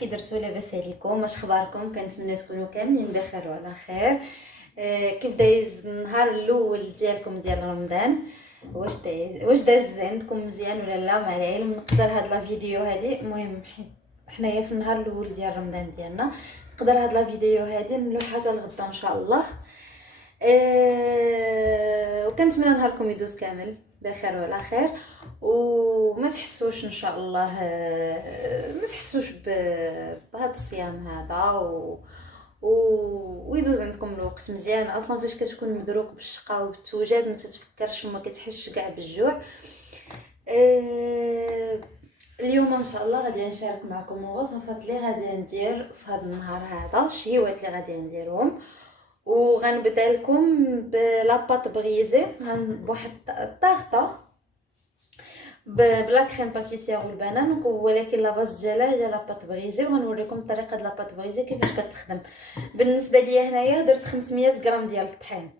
كي درتو لاباس عليكم؟ واش اخباركم؟ كنتمنى تكونوا كاملين بخير وعلى خير. كيف دايز النهار الاول ديالكم ديال رمضان؟ واش داز عندكم مزيان ولا لا؟ مع العلم نقدر هاد لا فيديو هادي المهم حنايا في النهار الاول ديال رمضان ديالنا، نقدر هاد لا فيديو هادي نلوحها حتى لغدا ان شاء الله. وكنتمنى نهاركم يدوز كامل بخير وعلى خير، وما تحسوش ان شاء الله ما تحسوش بهذا الصيام هذا ويدوز عندكم الوقت مزيان. اصلا فاش كتكون مدروك بالشقه وبالتوجاد ما تتفكرش وما كتحسش كاع بالجوع. اليوم ان شاء الله غادي نشارك معكم الوصفات اللي غادي ندير في هذا النهار هذا، الشهيوات اللي غادي نديرهم. وغنبدا لكم بلاباط بغيزي بواحد الطاغطه بلا كريم باتيسير والبنان، ولكن لا باز ديالها هي لاباط بغيزي، وغنوريكم الطريقه ديال لاباط بغيزي كيفاش كتخدم. بالنسبه ليا هنايا درت 500 غرام ديال الطحين.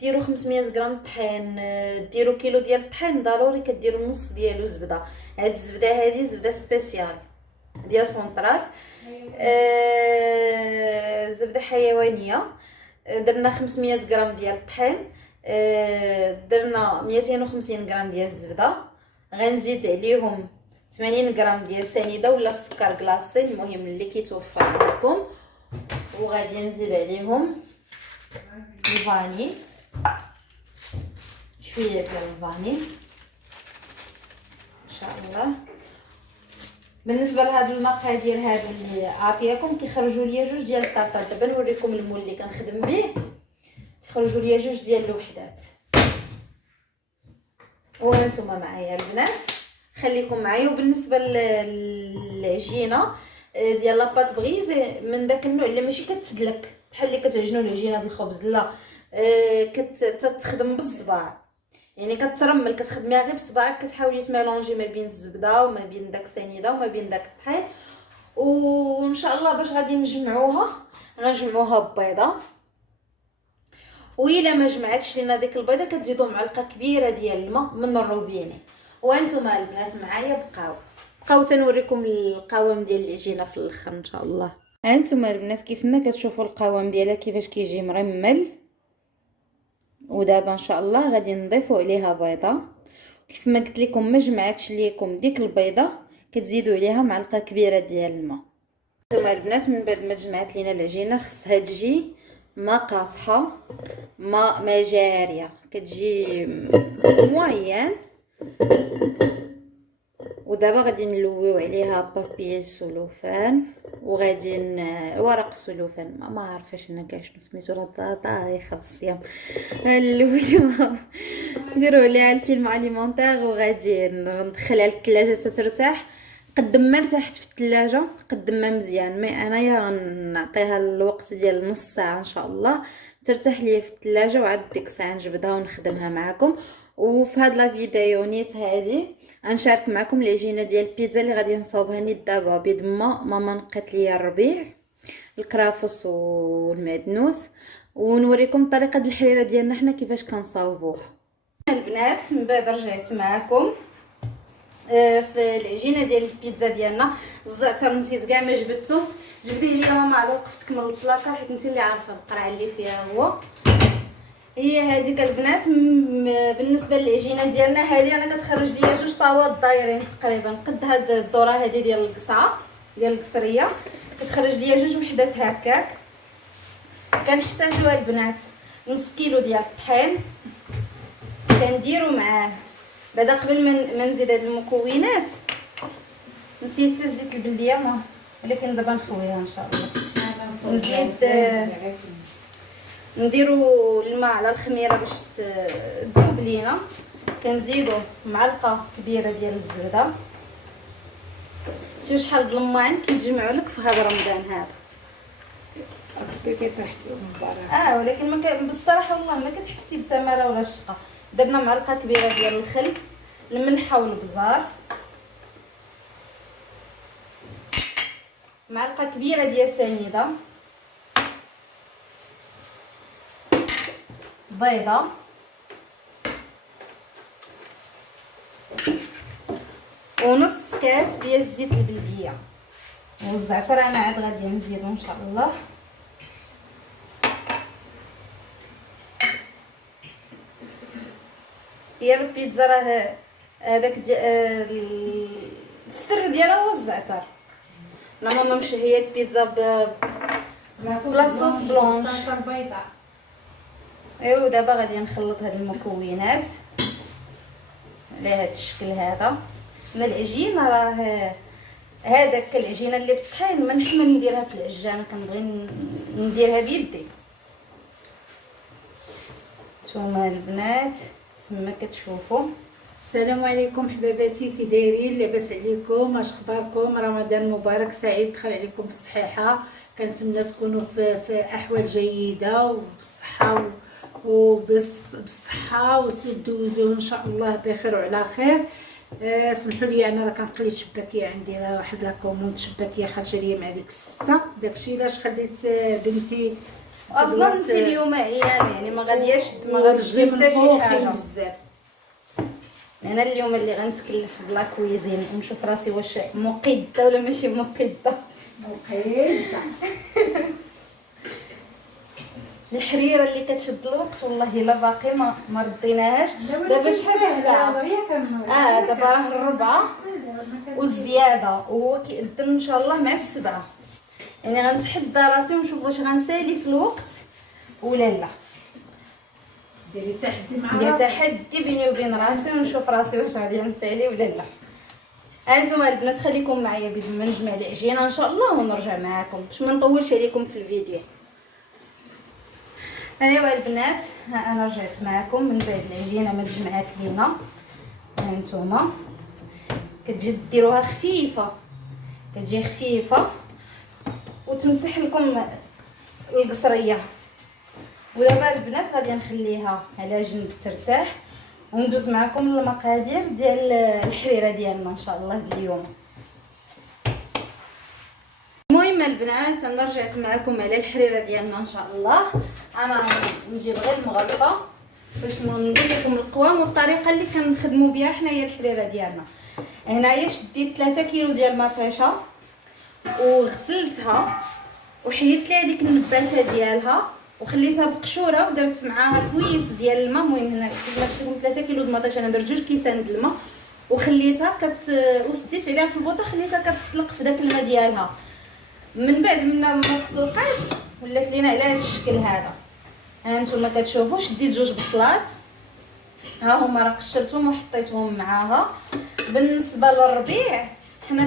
ديروا 500 غرام طحين، ديروا كيلو ديال الطحين ضروري كديروا نص ديالو زبده. هاد الزبده هذه زبده سبيسيال ديال سونطرال، زبده حيوانيه. درنا 500 غرام ديال الطحين، درنا 250 غرام ديال الزبده. غنزيد عليهم 80 غرام ديال سنيده ولا السكر كلاصي، المهم اللي كيتوفر عندكم. وغادي نزيد عليهم الفاني، شويه ديال الفاني ان شاء الله. بالنسبه لهاد المقادير هادو اللي عاطياكم كيخرجوا ليا جوج ديال الطاطا. دابا نوريكم المول اللي كنخدم به، تخرجوا ليا جوج ديال الوحدات. وانتم معايا البنات خليكم معايا. وبالنسبه للعجينه ديال لاباط بغيزي من داك النوع اللي ماشي كتدلك بحال اللي كتعجنوا العجينه ديال الخبز، لا، كتخدم بالصباع، يعني كترمل، كتخدميها غير بصباعك، كتحاولي تميلونجي ما بين الزبده وما بين داك السنيده وما بين داك الطحين. وان شاء الله باش غادي غنجمعوها ببيضه. وإلا ما جمعتش لينا ديك البيضه كتزيدوا معلقه كبيره ديال الماء من الروبيني. وانتم البنات معايا بقاو تنوريكم القوام ديال العجينه في الاخر ان شاء الله. هانتم البنات كيف ما كتشوفوا القوام ديالها كيفاش كيجي مرمل. ودابا ان شاء الله غادي نضيفوا عليها بيضه. كيف ما قلت لكم ما جمعتش ليكم ديك البيضه كتزيدوا عليها معلقه كبيره ديال الماء. هانتوما البنات من بعد ما جمعت لينا العجينه خصها تجي ما قاصحه ما جاريه، كتجي موين. ودابا غادي نلويو عليها بابي سلوفان، وغادي ورق سلوفان ما عارفاش انا كاع شنو سميتو، لا طايخه بالصيام. نلويوها نديروا عليها الفيلم اليمونتير، وغادي ندخلها للثلاجه تترتاح. قد ما ارتاحت في الثلاجه قد ما مزيان. مي انايا نعطيها الوقت ديال نص ساعه ان شاء الله ترتاح ليا في الثلاجه، وعاد ديك الساعه نجبدها ونخدمها معكم. وفي هاد لا فيديو نيت هادي غنشارك معكم العجينه ديال البيتزا اللي غادي نصاوبها نيت دابا بيض ماما نقات ليا الربيع، الكرافس والمعدنوس. ونوريكم طريقه الحريره ديالنا حنا كيفاش كنصاوبوها. البنات من بعد رجعت معكم في العجينه ديال البيتزا ديالنا. الزعتر نسيت كاع ما جبدته، جبديه ليا ماما على وقفتك من البلاكار حيت انت اللي عارفه القرعه اللي فيها هو. هي هذيك البنات. بالنسبه للعجينه ديالنا هذه انا كتخرج ليا جوج طاوات دايرين تقريبا قد هاد الدوره هذه ديال القصعه ديال القصريه، كتخرج ليا جوج وحدات هكاك. كنحتاجوا البنات نص كيلو ديال الطحين، كنديروا معاه بعدا قبل ما نزيد هاد المكونات نسيت الزيت البلديه ولكن دابا نخويها ان شاء الله. نزيد نديروا الماء على الخميره باش تذوب لينا. كنزيدوا معلقه كبيره ديال الزبده. شوف شحال د الماعن كيتجمعوا لك في هذا رمضان هذا. كيطيح من برا. ولكن ما بالصراحه والله ما كتحسي بتماره ولا شقه. درنا معلقه كبيره ديال الخل، الملحه والبزار، معلقه كبيره ديال سنيده، بيضه، ونص كاس ديال الزيت البلديه والزعتر. انا عاد غادي نزيدو ان شاء الله. ديال البيتزا راه هذاك السر ديالها هو الزعتر. نورمالمون مشهيه البيتزا بلا صوص بلونش. ايوا دابا غادي نخلط هاد المكونات على هاد الشكل هذا. انا العجينه راه هذاك العجينه اللي بطحين ما نحمل نديرها في العجانه، كنبغي نديرها بيدي. نتوما البنات كما كتشوفوا. السلام عليكم حباباتي، كي دايرين؟ لاباس عليكم؟ اش اخباركم؟ رمضان مبارك سعيد، دخل عليكم بالصحيحه. كنتمنى تكونوا في احوال جيده وبالصحه بالصحه وتدوزوا ان شاء الله بخير وعلى خير. سمحوا لي انا راه كنقلي شباكيه عندي، راه واحد لاكوموند شباكيه خارجه ليا مع ديك السته، داكشي علاش خليت بنتي اصلا انت اليوم عيان يعني ما غاديش حتى شي حاجه بزاف. انا اليوم اللي غنتكلف بلا كويزين ونشوف راسي واش مقده ولا ماشي مقده. الحريره اللي كتشد الوقت والله الا باقي ما رديناهاش. دابا شحال الساعه؟ دابا راه الربعه والزياده، وهو كيأذن ان شاء الله مع السبعه. يعني غنتحدى راسي ونشوف واش غنسالي في الوقت ولا لا. ديري تحدي مع ندير تحدي بيني وبين راسي ونشوف راسي واش غادي نسالي ولا لا. هانتوما البنات خليكم معايا بيد ما نجمع العجينه ان شاء الله ونرجع معاكم باش ما نطولش عليكم في الفيديو. ايوا البنات ها انا رجعت معاكم من بعد العجينه ما تجمعات لينا. هانتوما كتجي ديروها خفيفه، كتجي خفيفه وتمسح لكم القصريه. ودابا البنات غادي نخليها على جنب ترتاح وندوز معكم المقادير ديال الحريره ديالنا ان شاء الله اليوم. المهم البنات انا رجعت معكم على الحريره ديالنا ان شاء الله. انا نجيب غير المغرفه باش نقول لكم القوام والطريقه اللي كنخدموا بها حنايا الحريره ديالنا. هنايا شديت 3 كيلو ديال المطيشه وغسلتها وحيدت لها ديك النباته ديالها وخليتها بقشوره ودرت معاها كويس ديال الماء. المهم هنا كما قلت لكم 3 كيلو د المطيشه، انا درت 2 كيسان د الماء وخليتها وسديت عليها في البوطه، خليتها كتسلق في داك الماء ديالها. من بعد ما تسلقات ولات لينا على هذا الشكل هذا. ها نتوما كتشوفوا شديت 2 بصلات، ها هما راه قشرتهم وحطيتهم معاها. بالنسبه للربيع حنا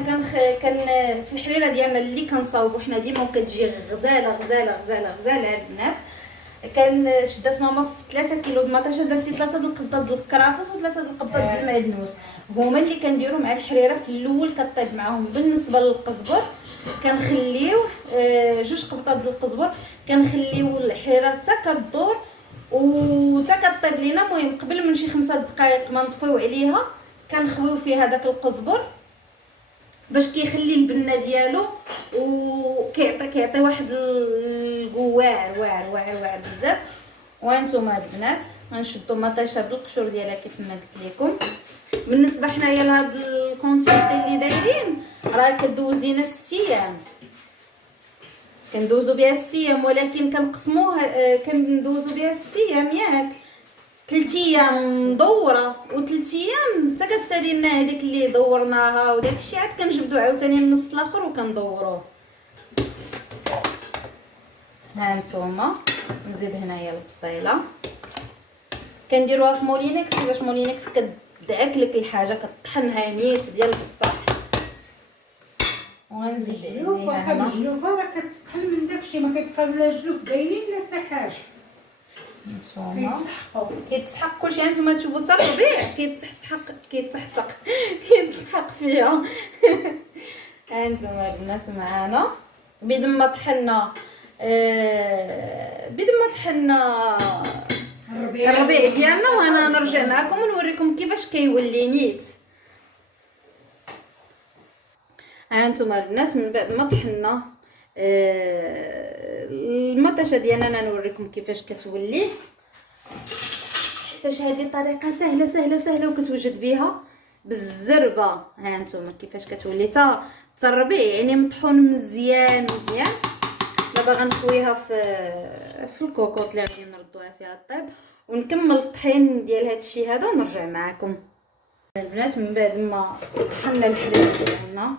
كان في الحريره ديالنا اللي كنصاوبوا حنا ديما وكتجي غزاله غزاله غزاله غزاله البنات. كان شدات ماما في 3 كيلو د المطيشه درتي 3 د القبضات د الكرافس و3 د القبضات د المعدنوس، هما اللي كنديروا مع الحريره في الاول كطيب معاهم. بالنسبه للقزبر كنخليوه 2 قبضات د القزبر، كنخليو الحريره حتى كدور وتا كطيب لينا. المهم قبل من شي 5 دقائق ما نطفيو عليها كنخويو فيها داك القزبر باش كيخلي البنه ديالو وكيعطي واحد القوار واعر واعر واعر بزاف. وانتم البنات غنشدوا مطيشه بالقشور ديالها كيف ما قلت لكم. بالنسبه حنايا لهاد الكونتيتي اللي دايرين راه كدوز لينا 6 ايام، كندوزو بها 6 ايام، ولكن كنقسموها كندوزو بها 6 ايام ياك 3 ايام مدوره و3 ايام حتى كتسالي لنا هذيك اللي دورناها وداك الشيء عاد كنجبدو عاوتاني النص الاخر وكندوروه. ها نتوما نزيد هنايا البصيله كنديروها في مولينكس باش مولينكس كتدعك لك الحاجه كطحنها نيت ديال بصح. وغنزيد عليها هنا الجلوفه راه كتطحن من داكشي، ما كيبقى لا جلوف باينين لا حتى حاجه. كيتسحق كلشي. هانتوما تشوفوا حتى الربيع كيتسحق فيها. هانتوما البنات معانا بيد ما طحنا الربيع ديالنا. وانا نرجع معكم ونوريكم كيفاش كيولي نيت. هانتوما البنات من بعد ما طحنا المطيشه ديالنا انا نوريكم كيفاش كتولي، حيت هذه طريقه سهله سهله سهله وكتوجد بها بالزربه. ها نتوما كيفاش كتولي تا الربيع، يعني مطحون مزيان مزيان. دابا غنخويها في الكوكوط اللي غادي نردوها فيها الطيب، ونكمل الطحين ديال هذا الشيء هذا ونرجع معكم البنات. من بعد ما طحنا الحليب ديالنا،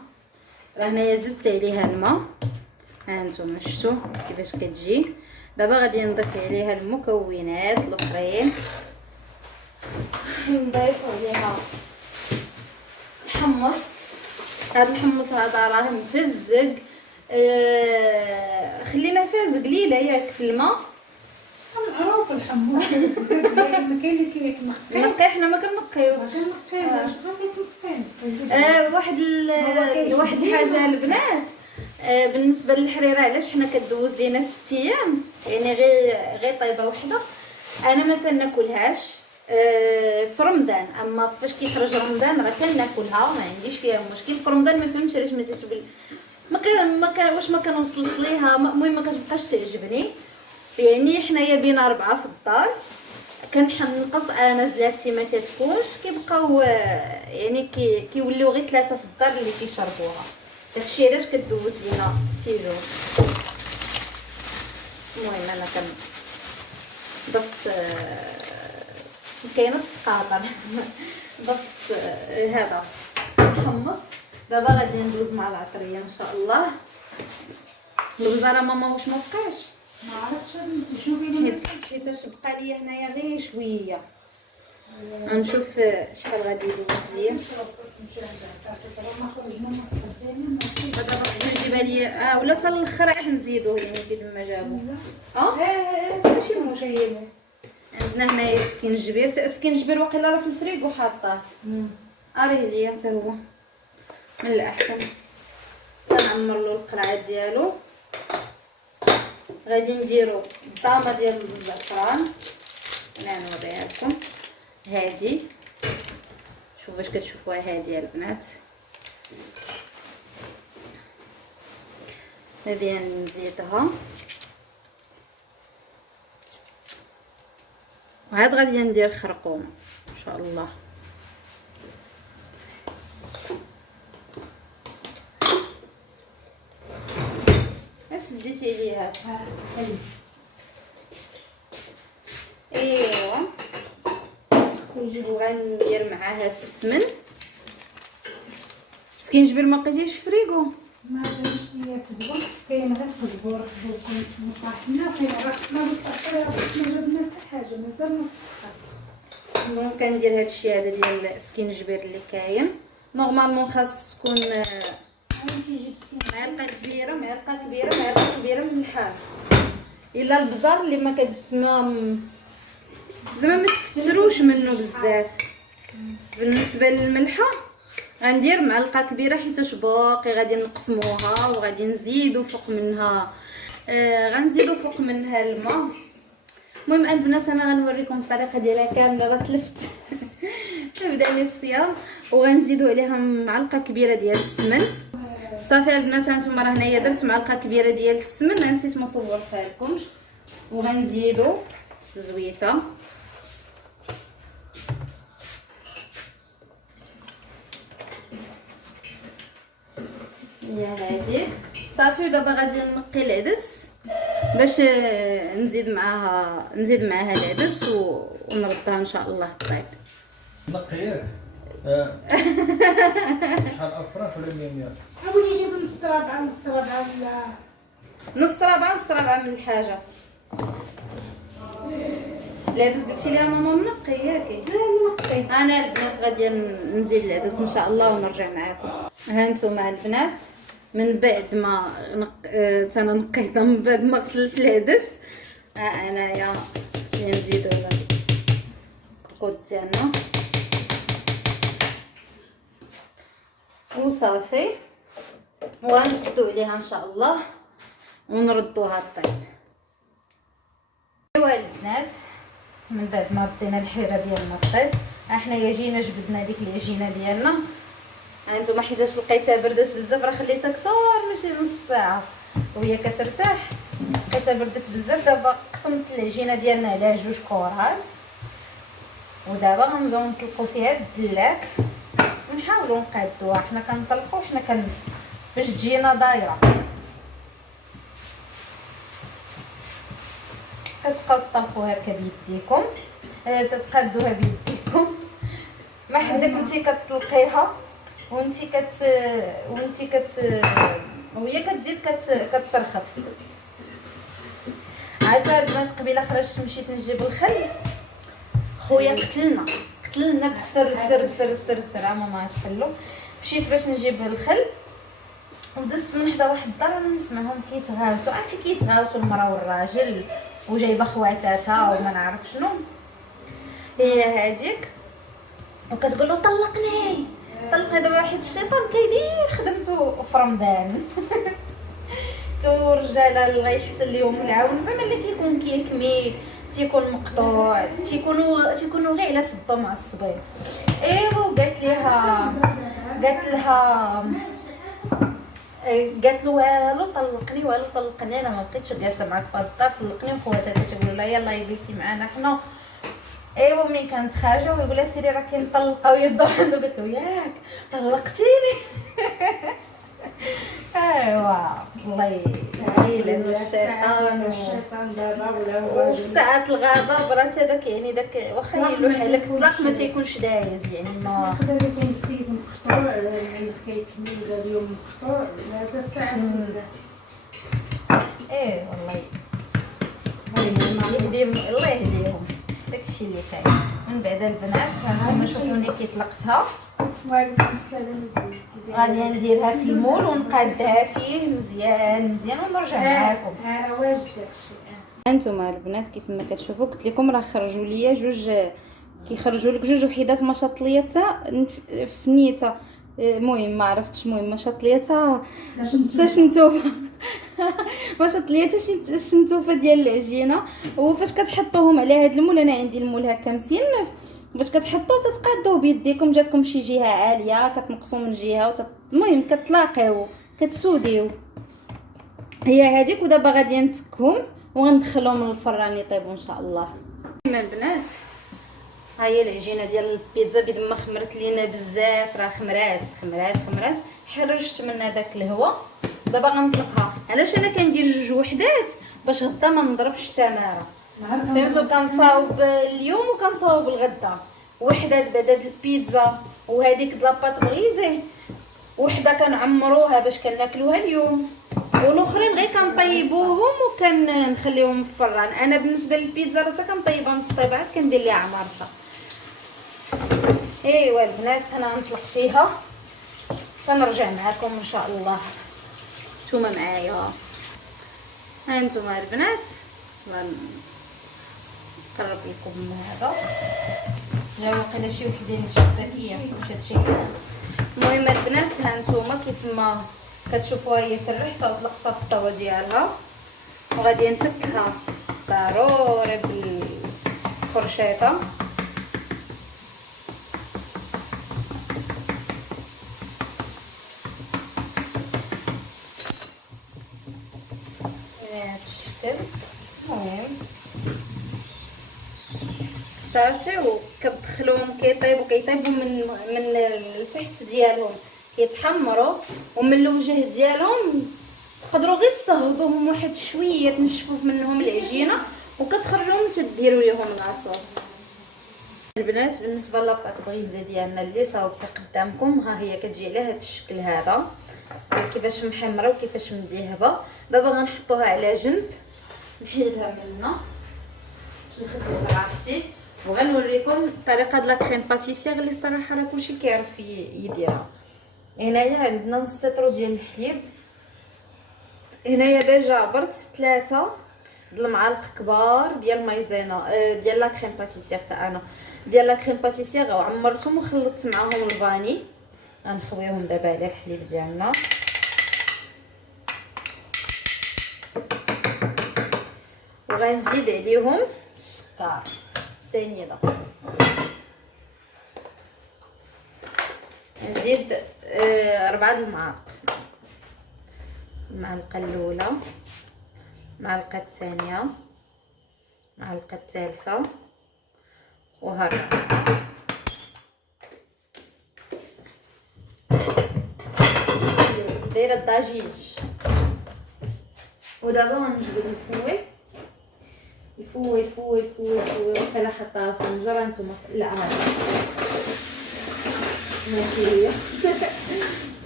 راه هنايا زدت عليها الماء، ها نتوما شفتوا كيفاش كتجي. دابا غادي نضيف عليها المكونات الاخرين، نضيف عليها الحمص. هذا الحمص هذا راه مفزق، خلينا فيه قليله ياك في الماء. معروف الحمص بزاف ديال ما كاين اللي نقي، حنا ما كنقيوش. واحد الحاجه البنات، بالنسبه للحريره علاش حنا كدوز لينا 6 ايام، يعني غير طيبه وحده. انا ما تناكلهاش في رمضان، اما فاش كيخرج رمضان راه كناكلها وما عنديش فيها مشكل. في رمضان ما فهمتش علاش ما تتبل، ما كان واش ما كنوصلش ليها، المهم ما كتبقاش تعجبني. يعني حنايا بينا 4 في الدار، كنحنقص انا زلافتي ما تتكونش، كيبقاو يعني كيوليو غير 3 في الدار اللي كيشربوها. داكشي علاش كدوز لينا 6 جوج. المهم انا ضفت كاينه التقاطر ضفت هذا الحمص. دابا غادي ندوز مع العطريه ان شاء الله. الوزاره ماما واش ما بقاش ما عرفتش نشوفي حيت بقى لي هنايا غير شويه. غنشوف شحال غادي يدوز ليا. دابا خصني نجيبها ليا ولا حتى الاخر عاد نزيدو، يعني بيد ما جابو. ماشي مشكل. عندنا هنايا سكينجبير واقيلا راه في الفريغو حاطاه. اريه ليا حتى هو من الاحسن. تنعمر له القرعه ديالو. غادي نديرو الضامه ديال الزعفران، انا نوريها لكم. هادي شوفوا واش كتشوفوها هادي البنات. هذه نزيدها، وعاد غادي ندير خرقوم ان شاء الله. سديتي عليها ايوا. وغندير معاها السمن. سكينجبير ما لقيتيش في فريغو؟ ما درتش ليا في الزبور، كاين غير في الزبور كنت مطاحنه فين راه ما جبنا حتى حاجه مازال ما تسخن. دونك كندير هذا الشيء هذا ديال السكينجبير اللي كاين. نورمالمون خاص تكون معلقه كبيره من الحار، الا البزار اللي ما زعما ما تكثروش منه بزاف. بالنسبه للملحه غندير معلقه كبيره حيت باقي غادي نقسموها وغادي نزيدو فوق منها الماء. المهم البنات انا غنوريكم الطريقه ديالها كامله، راه تلفت بدا لي الصيام. وغنزيدو عليها معلقه كبيره ديال السمن. صافي البنات هانتوما راه هنايا درت معلقه كبيره ديال السمن، نسيت ما صورتها لكمش. وغنزيدو زويته يا هذيك صافي. ودابا غادي نقي العدس باش نزيد معاها العدس ونردها ان شاء الله طيب. نقيك شحال افراش ولا 100 حاولي جيب نص ربعه نص ربعه من الحاجه. العدس قلتي لي ماما منقي ياكي؟ لا نقي. انا البنات غادي نزيد العدس ان شاء الله ونرجع معكم. ها انتم البنات من بعد ما انا نقيتها، من بعد ما غسلت العدس انايا نزيدو الكوكوط ديالنا وصافي. وغنسدو عليها ان شاء الله ونردوها طيب. ايوا البنات من بعد ما بدينا الحيره ديالنا طيب، حنايا جينا جبدنا ديك العجينه ديالنا. هانتوما حيتاش لقيتها بردات بزاف راه خليتها كثر ماشي نص ساعه وهي كترتاح، لقيتها بردات بزاف. دابا قسمت العجينه ديالنا على 2 كورات، ودابا غنبداو نطلقوا فيها الدلاك ونحاولوا نقادوها. حنا كنطلقوا حنا باش تجينا دايره. كتبقاو تطلقوا هكا بيديكم، تتقادوها بيديكم ما حدك انتي كتطلقيها وانتي وهي كتزيد كترخف. عاد البنات قبيله خرجت مشيت نجيب الخل، خويا قتلنا بالسر سر سر سر سر ماما تحلو. مشيت باش نجيب الخل ودزت من حدا واحد الدار انا نسمعهم كيتغاوتوا، عرفتي كيتغاوتوا المراه والراجل وجايبه خواتاتها وما نعرف شنو هي هذيك، وكتقول له طلقني دابا واحد الشيطان كيدير خدمته في رمضان. الرجاله الله يحسن ليهم العون زعما اللي كيكون كيكمي تيكون مقطوع تيكونوا غير على سبه معصبين. ايوا قالت له والو طلقني انا ما بقيتش جالسه معاك في الدار، طلقني. وخواتاتها تيقولوا لها يلاه جلسي معانا حنا. ايوا ملي كانت خارجه ويقول لها سيري راكي مطلقه ويدور عنده، قالت له ياك طلقتيني. ايوا الله يسهل الشيطان دابا ولا وفي ساعات الغابه برات هذاك يعني داك واخا يلوح عليك الطلاق ما تيكونش دايز يعني ما يقدر يكون السيد مقطوع كيكمل هذا اليوم مقطوع هذا الساعات ولا والله الله يهديهم داكشي اللي كاين. من بعد البنات هانتوما شوفوني كي طلقتها، وعليكم السلام. غادي نديرها في المول ونقادها فيه مزيان ونرجع معاكم. راه واجد داكشي. انتما البنات كيف ما كتشوفوا قلت لكم راه خرجوا ليا جوج، كيخرجوا لك جوج وحيدات ما شاطليتها في نيتها. المهم ما عرفتش، المهم ما شاطليتها حتى شنتوفه ما شاطليتها شنتوفه ديال العجينه. وفاش كتحطوهم على هذا المول، انا عندي المول هكا مسنف، باش كتحطوه تتقادوه بيديكم، جاتكم شي جهه عاليه كتنقصوا من جهه المهم كتلاقيو كتسوديو. هي هذيك. ودابا غادي نتكهم وغندخلهم للفران يطيبوا ان شاء الله. البنات ها هي العجينه ديال البيتزا بيد ما خمرت لينا بزاف، راه خمرات حرجت منها داك الهواء. دابا غنطلقها. علاش انا كندير جوج وحدات؟ باش غدا ما نضربش تماره، فهمتوا؟ كنصاوب اليوم وكنصاوب الغدا وحدات بعد البيتزا وهذيك لاباط بغيزي، وحده كنعمروها باش كناكلوها اليوم، والاخرين غير كنطيبوهم وكنخليهم في الفران. انا بالنسبه للبيتزا راه كنطيبها نص طيبات كندير ليها عمارتها. ايوا البنات انا غنطلق فيها تنرجع معكم ان شاء الله. نتوما معايا ها نتوما البنات، نقرب لكم هذا لا واقيلا شي وحدين شباكيه مشات شي. المهم البنات ها نتوما كيف ما كتشوفوها هي سرحتها وطلقتها في الطاوه ديالها، وغادي نتكها ضروري بالفرشيطه. المهم صافي وكتدخلوهم كيطيبوا من التحت ديالهم كيتحمروا، ومن الوجه ديالهم تقدروا غير تصهدوهم واحد شويه تنشفوا منهم العجينه وكتخرجوهم تديروا ليهم لاصوص. البنات بالنسبه لاباط بغيزه ديالنا اللي صاوبتها قدامكم ها هي كتجي على هذا الشكل هذا، كيفاش محمره وكيفاش مذهبه. دابا غنحطوها على جنب، نحيدها مننا باش نخدموا براحتي، وغنوريكم الطريقه ديال لاكريم باتيسير اللي الصراحه راه كلشي كيعرف يديرها. هنايا عندنا نص لتر ديال الحليب، هنايا ديجا عبرت 3 د المعالق كبار ديال مايزينا ديال لاكريم باتيسير تاعنا ديال لاكريم باتيسير، وعمرتهم وخلطت معاهم الفاني. غنخويهم دابا على الحليب ديالنا، وغنزيد عليهم السكر سنيده، نزيد 4 المعالق، المعلقه الاولى، المعلقه الثانيه، المعلقه الثالثه وهكذا. دايره الضجيج. ودابا غنجبد الفوي وخلي حطها في النجره. نتوما لا ماشي هي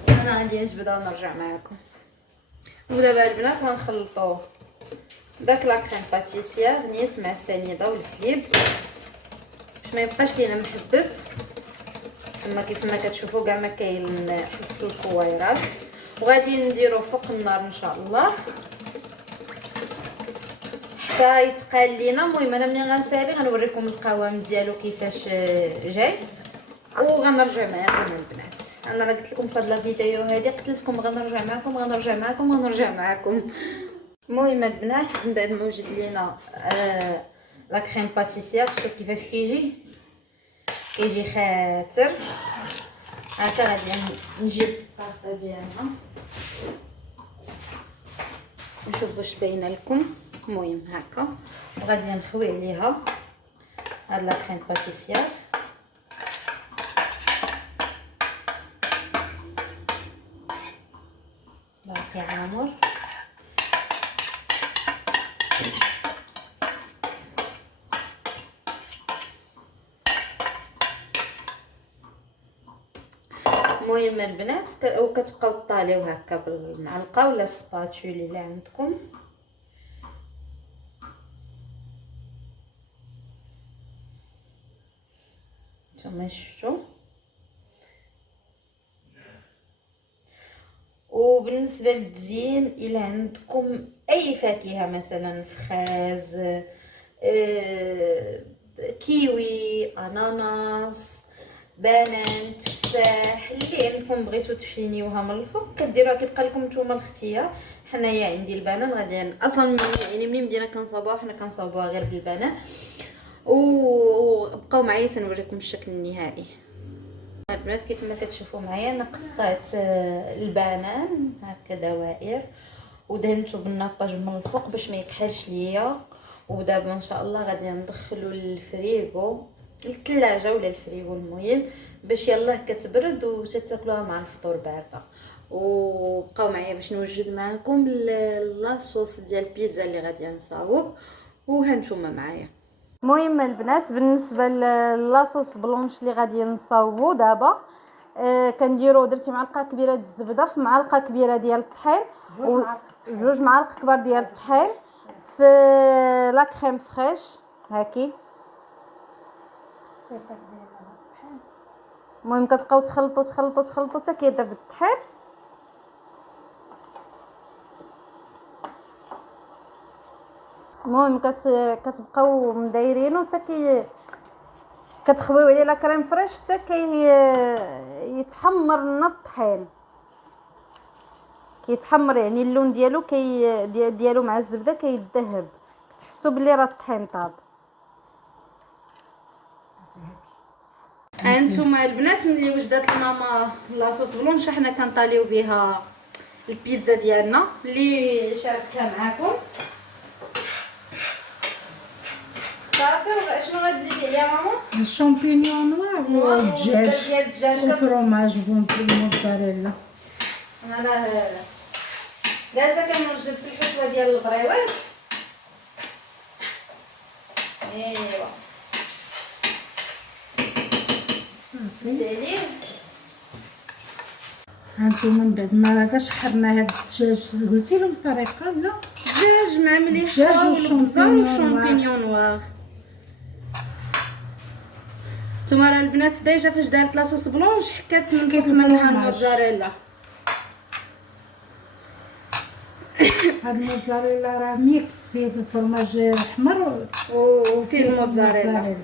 انا غادي نجبدها ونرجع معكم. ودابا البنات غنخلطوا داك لا كريم باتيسير نيت مع السنيده والحليب باش ما يبقاش لينا محبب. كما كيف ما كتشوفوا كاع ما كاين حس الكويرات. وغادي نديرو فوق النار ان شاء الله حتى يتقال لينا. المهم انا ملي غنسالي غنوريكم القوام ديالو كيفاش جاي وغنرجع معكم البنات. انا راه قلت لكم في هذه الفيديو هذه قلت لكم غنرجع معكم. المهم البنات من بعد ما وجد لينا لا كريم باتيسير شوف كيفاش كيجي خاتر هكا. غادي نجيب الطاسه ديالنا نشوف واش باينه لكم. المهم هكا وغادي نخوي عليها هاد لا كريم باتيسير. بارك يا عمر. المهم البنات وكتبقاو طاليو هكا بالمعلقه ولا السباتولي اللي عندكم. نتوما شفتوا. وبالنسبه للتزيين الا عندكم اي فاكهه مثلا فخاز كيوي اناناس بنان تفاح اللي عندكم بغيتو تفينيوها من الفوق كديروها كيبقى لكم نتوما الاختيار. حنايا عندي البنان غادي اصلا يعني منين بدينا كنصاوبوها حنا كنصاوبوها غير بالبنان. وبقاو معايا تنوريكم الشكل النهائي. البنات كيف ما كتشوفوا معايا انا قطعت البنان هكا دوائر ودهنته بالناباج من الفوق باش ما يكحلش ليا. ودابا ان شاء الله غادي ندخلو للفريغو الثلاجه ولا الفريغو المهم باش يلاه كتبرد وتتاكلوها مع الفطور بارده. وبقاو معايا باش نوجد معكم لاصوص ديال البيتزا اللي غادي نصاوب وهانتوما معايا. المهم البنات بالنسبه لاصوص بلونش اللي غادي نصاوبو دابا كنديرو درتي معلقه كبيره ديال الزبده في معلقه كبيره ديال الطحين جوج معالق كبار ديال الطحين في لا كريم فريش هاكي. المهم كتبقاو تخلطوا حتى كيذاب الطحين. المهم كتبقاو مدايرينو حتى كتخويو عليه لا كريم فريش حتى يتحمر لنا الطحين كيتحمر يعني اللون ديالو ديالو مع الزبده كيذهب كتحسوا بلي راه الطحين طاب. هانتوما البنات ملي وجدات الماما لاصوص بلونش حنا كنطاليو بها البيتزا ديالنا اللي شاركتها معكم. صافي شنو غتزيدي عليها ماما؟ الشامبينيون نوار والدجاج ديال الدجاج والفرماج ونزيد الموتزاريلا. انا لا دازا كنوجد في الحشوه ديال البريوات. ايوا صافي هانتوما من بعد ما هذا شحرنا هاد الدجاج قلتي لهم الطريقه لا دجاج مع مليحه والبزار والشامبينيون نوار. نتوما راه البنات ديجا فاش دارت لاصوص بلونش حكات من فوق منها الموتزاريلا. هاد الموتزاريلا راه ميكس فيه الفرماج احمر وفيه الموتزاريلا.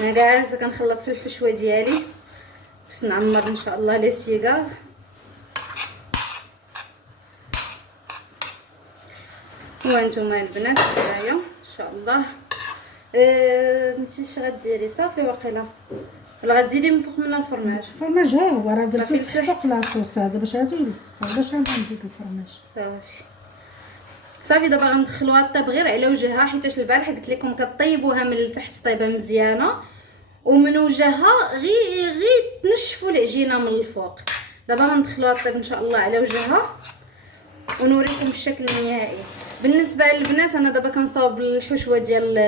انا كاع كنخلط في الحشوه ديالي باش نعمر ان شاء الله لي سيغار. وانتم البنات معايا ان شاء الله. انتي اش غديري؟ صافي واقيلا ولا غتزيدي من فوق منها الفرماج ها هو راه درتو تحت لاصوص هذا باش هادو يلصقوا باش غنزيد الفرماج. صافي دابا غندخلوها طيب غير على وجهها حيتاش البارح قلت لكم كطيبوها من التحت طيبه مزيانه ومن وجهها غير تنشفوا العجينه من الفوق. دابا غندخلوها طيب ان شاء الله على وجهها ونوريكم الشكل النهائي. بالنسبه للبنات انا دابا كنصاوب الحشوه ديال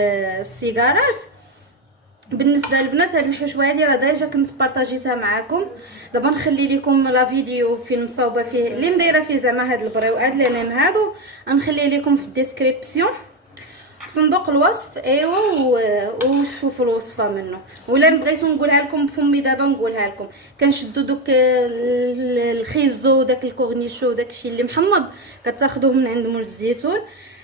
السيجارات. بالنسبه للبنات هاد الحشوه هادي راه ديجا كنت بارطاجيتها معكم. دابا نخلي لكم لا فيديو فين مصاوبه فيه اللي مدايره فيه زعما هاد البريوات اللي انا هادو غنخلي لكم في الديسكريبسيون في صندوق الوصف. ايوا وشوفوا الوصفه منه، ولا بغيتو نقولها لكم بفمي دابا نقولها لكم. كنشدوا دوك الخيزو داك الكورنيشو داكشي اللي محمض كتاخذوه من عند مول الزيتون.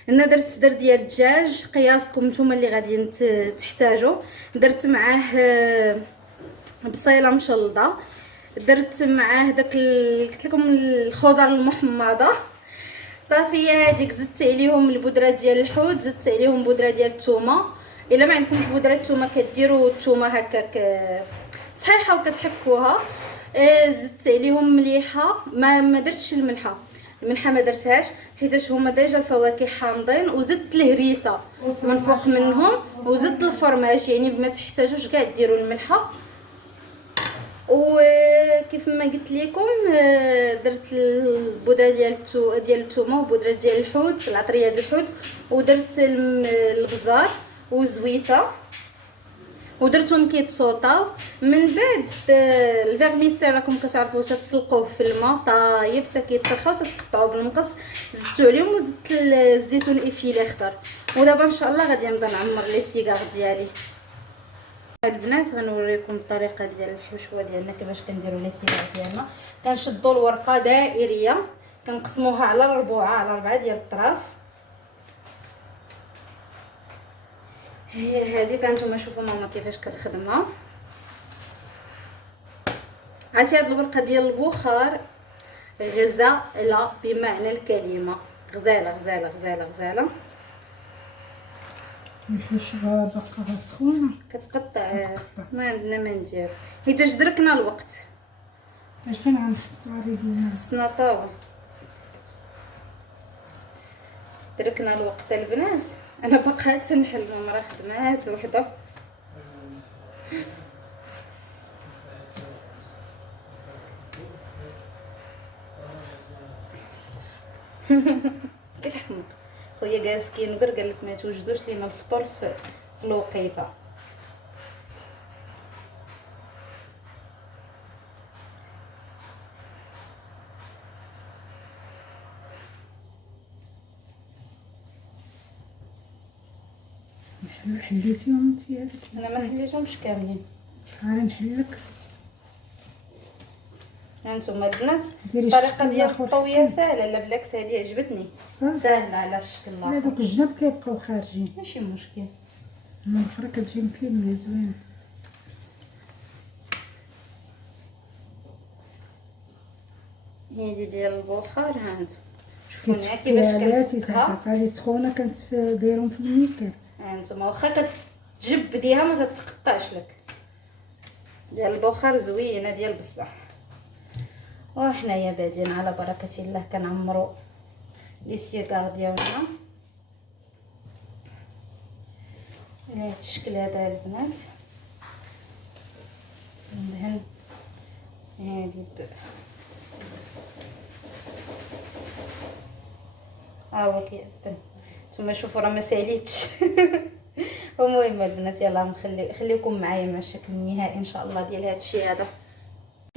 انا درت صدر ديال الدجاج قياسكم نتوما اللي غاديين تحتاجوا. درت معاه بصيله مشلضه، درت معاه داك قلت لكم الخضر المحمضه صافي. هذيك زدت عليهم البودره ديال الحوت، زدت عليهم بودره ديال الثومه. الا ما عندكمش بودره الثومه كديروا الثومه هكاك صحيحه وكتحكوها. زدت عليهم مليحه، ما درتش الملحه ما درتهاش حيتاش هما ديجا الفواكه حامضين. وزدت الهريسه من فوق منهم، وزدت الفرماج يعني ما تحتاجوش كاع ديروا الملحه. وكيف ما قلت لكم درت البودره ديال الثومه وبودره ديال الحوت العطريه ديال الحوت، ودرت البزار وزويته ودرتهم كيتصوطاو. من بعد الفيرميسيل راكم كتعرفوا تتسلقوه في الماء طايب حتى كيترخى وتتقطعوه بالمقص. زدتو عليهم وزدت الزيتون الافيلي خضر. ودابا ان شاء الله غادي نبدا نعمر لي سيغار ديالي. البنات غنوريكم الطريقه ديال الحشوه ديالنا كيفاش كنديروا لي سيغار ديالنا. كنشدوا الورقه دائريه كنقسموها على ربعه ديال الطراف. هي هذه كنتوما شوفوا ماما كيفاش كتخدمها. عرفتي هاد الورقه ديال البخار غزاله بمعنى الكلمه، غزاله غزاله غزاله غزاله. الحشوه باقا سخونه كتقطع ما عندنا ما ندير حيت دركنا الوقت. اش فين غنحطوا ريدنا السنطاوه دركنا الوقت البنات. انا باقا تنحل مرة خدمات وحده. كيحمق خويا جالس كينقر قال لك ما توجدوش لينا الفطور في الوقيته. حليتيهم انت هذيك؟ انا ما حليتهمش كاملين. غادي نحلك. هانتوما البنات ديري الطريقه الشكل ديال الآخر الطويه حسن. ساهله. لا بالعكس هذه عجبتني صح. سهله على الشكل لا الاخر دوك الجناب كيبقاو خارجين، ماشي مشكل. اما الاخرى كتجي مفينه زوينه. هذه ديال البخار هانتو شوفوا معايا كيفاش كيفاش كنفكها كنفكها. لي سخونه كنت دايرهم في الميكات. هانتوما واخا كتجبديها ما تتقطعش لك. ديال البخار زوينه ديال بصح. وحنايا بادين على بركه الله كنعمروا لي سيغار ديالنا على هذا الشكل هذا البنات. ندهن هادي هو كيأذن. نتوما شوفوا راه ما ساليتش. المهم البنات يلاه خليكم معايا مع الشكل النهائي ان شاء الله ديال هذا الشيء هذا.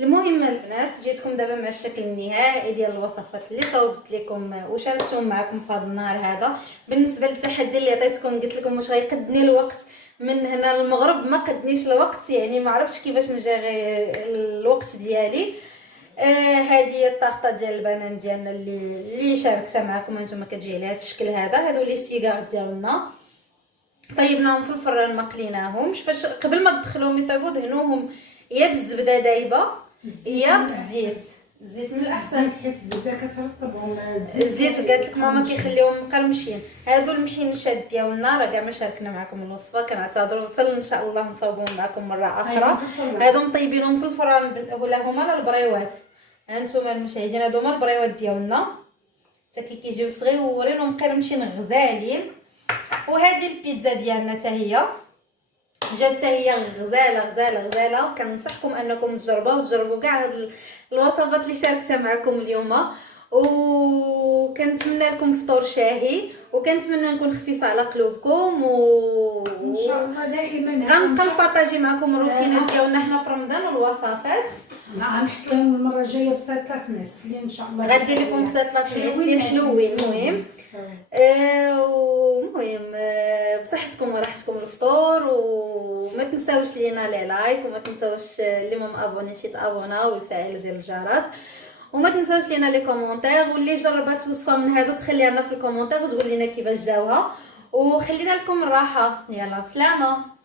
المهم البنات جيتكم دابا مع الشكل النهائي ديال الوصفات اللي صوبت لكم وشاركتهم معكم في هذا النهار هذا. بالنسبه للتحدي اللي عطيتكم قلت لكم واش غيقدني الوقت من هنا للمغرب، ما قدنيش الوقت يعني ما عرفتش كيفاش نجاري الوقت ديالي. هذه هي الطاقه ديال البنان ديالنا اللي شاركتها معكم انتم كتجي على هذا الشكل هذا. هادو لي سيغار ديالنا طيبناهم في الفران ما قليناهمش. فاش قبل ما تدخلوهم يطيبوا دهنوهم يا بالزبده دايبه يا بالزيت. الزيت من الاحسن حيت الزبده كترطبهم. الزيت قالت لك ماما كيخليهم مقرمشين. هادو المحينشات ديالنا راه كاع ما شاركنا معكم الوصفه كنعتذروا حتى ان شاء الله نصاوبهم معكم مره اخرى. هادو مطيبينهم في الفران ولا هما البريوات. هانتوما المشاهدين هادو هما البريوات ديالنا حتى كيجيو صغيورين ومقرمشين غزالين. وهذه البيتزا ديالنا حتى هي جات حتى هي غزاله غزاله غزاله. كنصحكم انكم تجربوا كاع هاد الوصفات اللي شاركتها معكم اليوم، وكنتمنى لكم فطور شاهي، وكنتمنى نكون خفيفه على قلوبكم ان شاء الله دائما غنبارطاجي معكم الروتينات ديالنا حنا في رمضان والوصفات. غنحط لهم المره الجايه بصيطات معسلين ان شاء الله. غادي لكم بصيطات معسلين حلوين. المهم المهم بصحتكم وراحتكم الفطور، وما تنساوش لينا لي لايك، وما تنساوش اللي ما مابونيش يتابونا ويفعل زر الجرس، وما تنساوش لينا لي كومونتير، واللي جربات وصفه من هادو تخليها لنا في الكومونتير وتقول لنا كيفاش جاوها، وخلينا لكم الراحه. يلا بسلامه.